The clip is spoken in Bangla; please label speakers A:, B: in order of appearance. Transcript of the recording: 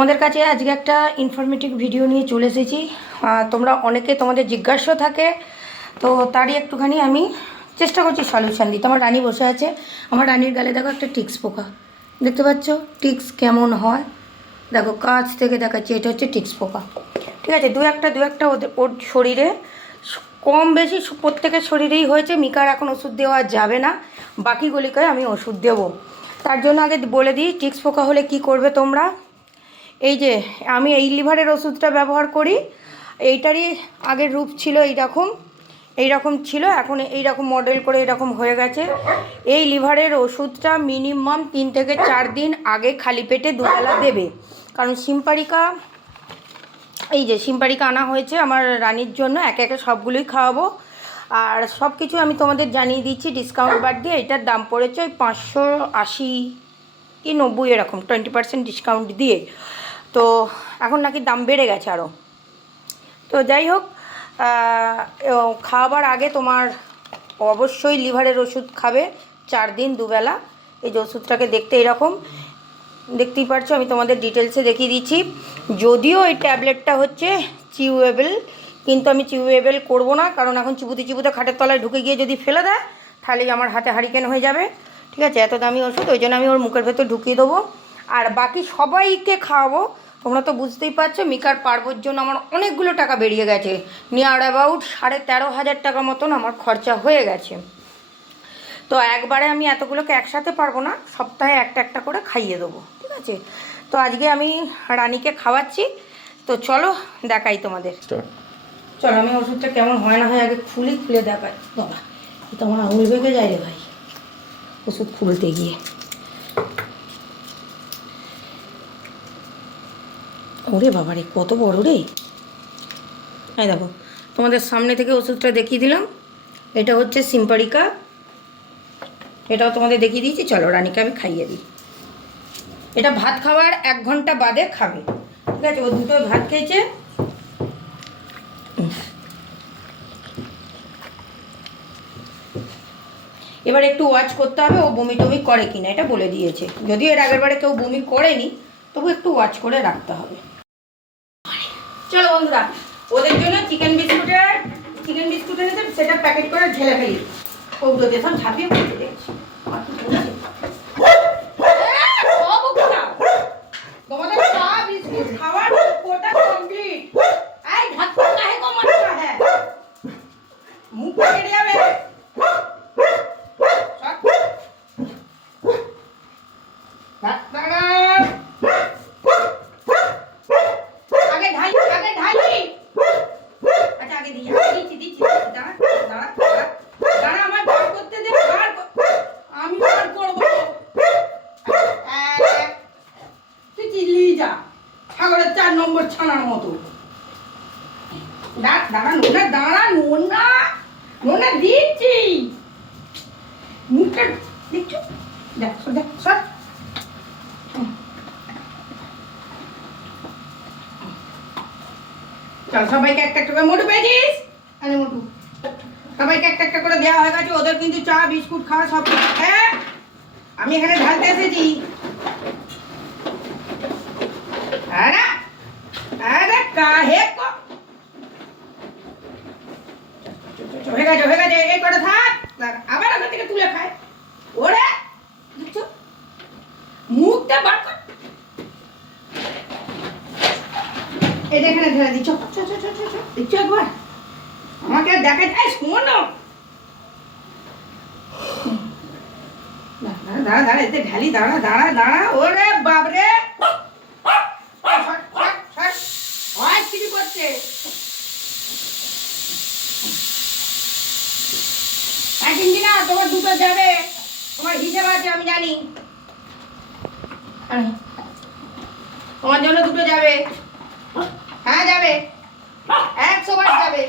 A: আমাদের কাছে আজকে একটা ইনফরমেটিভ ভিডিও নিয়ে চলে এসেছি। তোমরা অনেকে তোমাদের জিজ্ঞাসা থাকে, তো তারই একটুখানি আমি চেষ্টা করছি সলিউশন দিতে। আমার রানী বসে আছে। আমার রানীর গালে দেখো একটা টিক্স পোকা। দেখতে পাচ্ছ? টিক্স কেমন হয়? দেখো, কাছ থেকে দেখাচ্ছি, এটা হচ্ছে টিক্স পোকা। ঠিক আছে, দু একটা দু একটা ওদের ওর শরীরে কম বেশি প্রত্যেকের শরীরেই হয়েছে। মিকার এখন ওষুধ দেওয়া যাবে না। বাকিগুলিকে আমি ওষুধ দেবো। তার জন্য আগে বলে দিই, টিক্স পোকা হলে কি করবে তোমরা? এই যে, আমি এই লিভারের ওষুধটা ব্যবহার করি। এইটারই আগের রূপ ছিল এইরকম এইরকম ছিল, এখন এইরকম মডেল করে এরকম হয়ে গেছে। এই লিভারের ওষুধটা মিনিমাম তিন থেকে চার দিন আগে খালি পেটে দুবেলা দেবে। কারণ সিম্পারিকা, এই যে সিম্পারিকা আনা হয়েছে আমার রানীর জন্য, একে একে সবগুলোই খাওয়াবো। আর সব কিছু আমি তোমাদের জানিয়ে দিচ্ছি ডিসকাউন্ট বাদ দিয়ে এটার দাম পড়েছে ওই পাঁচশো আশি কি নব্বই এরকম টোয়েন্টি পার্সেন্ট ডিসকাউন্ট দিয়ে। তো এখন নাকি দাম বেড়ে গেছে আরও তো যাই হোক খাওয়াবার আগে তোমার অবশ্যই লিভারের ওষুধ খাবে চার দিন, দুবেলা। এই যে ওষুধটাকে দেখতে এরকম। দেখতেই পারছ, আমি তোমাদের ডিটেলসে দেখিয়ে দিচ্ছি। যদিও এই ট্যাবলেটটা হচ্ছে চিউয়েবল কিন্তু আমি চিউয়েবল করব না, কারণ এখন চিবুতে চিবুতে খাটের তলায় ঢুকে গিয়ে যদি ফেলে দেয় তাহলে আমার হাতে হারিকেন হয়ে যাবে। ঠিক আছে, এত দামি ওষুধ, ওই জন্য আমি ওর মুখের ভেতর ঢুকিয়ে দেবো। আর বাকি সবাইকে খাওয়াবো তোমরা তো বুঝতেই পারছ মিকার পার্বর জন্য আমার অনেকগুলো টাকা বেরিয়ে গেছে। নিয়ার অ্যাবাউট সাড়ে তেরো হাজার টাকা মতন আমার খরচা হয়ে গেছে। তো একবারে আমি এতগুলোকে একসাথে পারব না সপ্তাহে একটা একটা করে খাইয়ে দেবো ঠিক আছে? তো আজকে আমি রানীকে খাওয়াচ্ছি। তো চলো দেখাই তোমাদের। চলো আমি ওষুধটা কেমন হয় না হয় আগে খুলি খুলে দেখাই। বাবা তো আমার আঙুল বেঁকে যায় রে ভাই। ওষুধ খুলতে গিয়ে। ওরে বাবা রে কত বড় রে। এই দেখো, তোমাদের সামনে থেকে ওষুধটা দেখিয়ে দিলাম। এটা হচ্ছে সিম্পারিকা। এটাও তোমাদের দেখিয়ে দিয়েছি, চলো রানীকে আমি খাইয়ে দিই। এটা ভাত খাওয়ার এক ঘণ্টা বাদে খাবে। ঠিক আছে, ও দুটো ভাত খেয়েছে। এবার একটু ওয়াচ করতে হবে, ও বমি টমি করে কিনা, এটা বলে দিয়েছে। যদিও এর আগের বারে কেউ বমি করেনি, তবু একটু ওয়াচ করে রাখতে হবে। চলো বন্ধুরা ওদের জন্য চিকেন বিস্কুটের চিকেন বিস্কুট এনেছে সেটা প্যাকেট করে ঢেলে ফেলি। কৌটো দিয়ে সব ঝাঁপিয়ে পড়তে দেখছি। আমার কি বলছে? এ, সব ওকে দাও। তোমাদের চা বিস্কুট খাওয়ার কোটা কমপ্লিট এই ভাত তো কাহে কো মারতা হ্যাঁ মুখ কেটে যাবে সব। ডাক্তার আগে ঢাই আগে ঢাই আচ্ছা আগে দিই আগে দিচ্ছি দিচ্ছি দিচ্ছি। দাঁড়া দাঁড়া দাঁড়া দাঁড়া আমার বার করতে দে বার কর- আমি বার করব এক, তুই চিল্লি যা ছাগলের চার নম্বর ছানার মতো। দাঁড়া নোনা দাঁড়া নোনা নোনা দিচ্ছি। মুখটা দেখছ? দেখ সর, দেখ সর। চল সবাইকে একটা একটা করে মোটু পেয়েছিস? আরে মোটু। সবাইকে একটা একটা করে দেওয়া হয়ে গেছে ওদের কিন্তু চা বিস্কুট খাওয়া সব হ্যাঁ আমি এখানে ঢালতে এসেছি। আরে কাহে ক হয়ে গেছে হয়ে গেছে এই করে থাক আবার ওখান থেকে তুলে খায় ওরে দেখছ মুখটা বার কর এটা এখানে ঢেলে দিচ্ছ দেখছ একবার আমাকে দেখে এই, শোনো দাঁড়া দাঁড়া দাঁড়া, এতে ঢালি, দাঁড়া দাঁড়া দাঁড়া। ওরে বাবরে বিক্রি করছে। হ্যাঁ, তোমার দুটো যাবে। তোমার হিসেব আছে, আমি জানি। তোমার জন্য দুটো যাবে। হ্যাঁ যাবে। একশো বার যাবে।